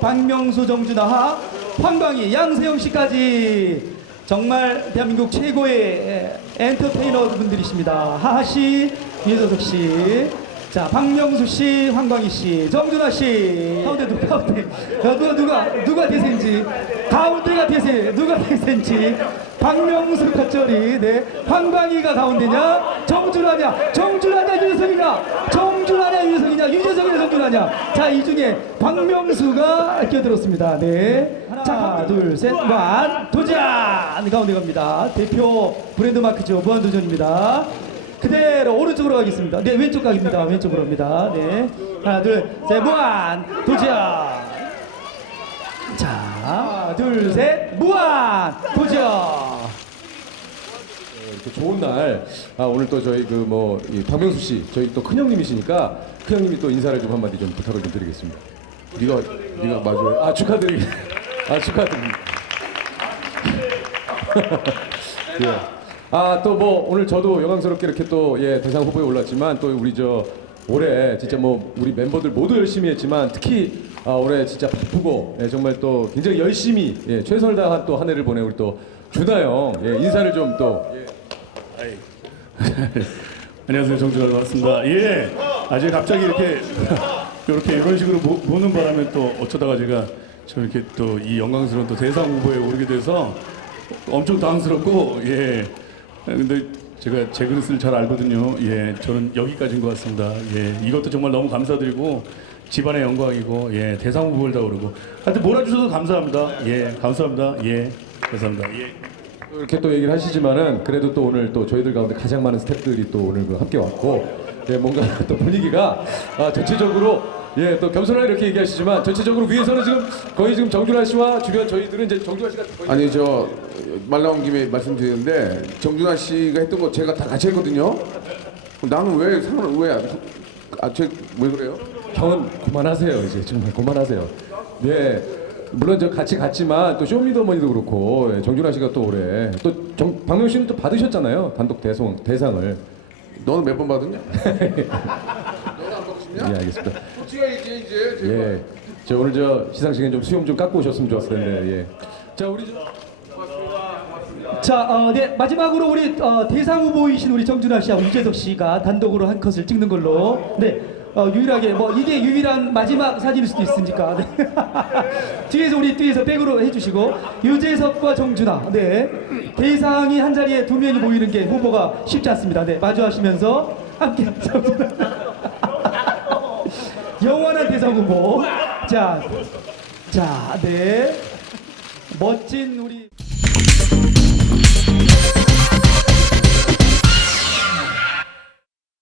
박명수, 정준하, 황광희, 양세형 씨까지 정말 대한민국 최고의 에, 엔터테이너 분들이십니다. 하하 씨, 유재석 씨. 자, 박명수 씨, 황광희 씨, 정준하 씨. 가운데 누가 가운데? 야, 누가 누가 누가 대세인지 가운데가 대세, 누가 대세인지. 박명수 겉절이, 네. 황광희가 가운데냐? 정준하냐? 정준하냐? 유재석이냐? 정준 하냐? 유재석이냐? 유재석이냐? 정준하냐? 자, 이 중에 박명수가 끼어들었습니다. 네. 자, 둘, 셋, 완, 도전! 가운데 갑니다. 대표 브랜드 마크죠. 무한도전입니다. 그대로 오른쪽으로 가겠습니다. 네, 왼쪽 가겠습니다. 왼쪽으로 갑니다. 네. 하나, 둘, 셋, 무한, 도전! 자, 하나, 둘, 셋, 무한, 도전! 이렇게 좋은 날 아, 오늘 또 저희 그뭐 박명수 씨 저희 또 큰형님이시니까 큰형님이 또 인사를 좀 한마디 좀 부탁을 좀 드리겠습니다. 네가 네가 마줘요. 아 축하드리 아 축하드립니다. 예. 아또 뭐 오늘 저도 영광스럽게 이렇게 또 예 대상 후보에 올랐지만 또 우리 저 올해 진짜 뭐 우리 멤버들 모두 열심히 했지만 특히 아 올해 진짜 바쁘고 예, 정말 또 굉장히 열심히 예, 최선을 다한 또 한 해를 보내 우리 또 준하 형 예, 인사를 좀 또 안녕하세요 정준하 반갑습니다. 예, 아직 갑자기 이렇게 이렇게 이런 식으로 보, 보는 바람에 또 어쩌다가 제가 저렇게 또 이 영광스러운 또 대상 후보에 오르게 돼서 엄청 당황스럽고 예, 근데 제가 제 그릇을 잘 알거든요. 예, 저는 여기까지인 것 같습니다. 예, 이것도 정말 너무 감사드리고 집안의 영광이고 예, 대상 후보를 다 오르고 하여튼 몰아주셔서 감사합니다. 예, 감사합니다. 예, 감사합니다. 예. 이렇게 또 얘기를 하시지만은 그래도 또 오늘 또 저희들 가운데 가장 많은 스태프들이 또 오늘 그 함께 왔고 예, 뭔가 또 분위기가 아, 전체적으로 예, 또 겸손하게 이렇게 얘기하시지만 전체적으로 위에서는 지금 거의 지금 정준하 씨와 주변 저희들은 이제 정준하 씨가 거의 아니 저 말 나온 김에 말씀드리는데 정준하 씨가 했던 거 제가 다 같이 했거든요. 나는 왜 상을 왜아쟤왜 그래요? 형은 그만하세요 이제 정말 그만하세요. 네. 물론 저 같이 갔지만 또 쇼미더머니도 그렇고 예, 정준하 씨가 또 올해 또 정, 박명 씨는 또 받으셨잖아요 단독 대성 대상을 너는 몇 번 받았냐? 너는 안 받고 싶냐? 예 알겠습니다. 솔직하게 이제 이제 제발. 예. 저 오늘 저 시상식에 좀 수염 좀 깎고 오셨으면 좋았을 텐데. 예. 자 우리 저 자, 어, 네, 마지막으로 우리 어, 대상 후보이신 우리 정준하 씨하고 유재석 씨가 단독으로 한 컷을 찍는 걸로. 네. 어, 유일하게 뭐 이게 유일한 마지막 사진일 수도 있으니까. 네. 뒤에서 우리 뒤에서 백으로 해주시고 유재석과 정준하. 네. 대상이 한 자리에 두 명이 모이는 게 후보가 쉽지 않습니다. 네 마주하시면서 함께 영원한 대상 후보. 자자네. 멋진 우리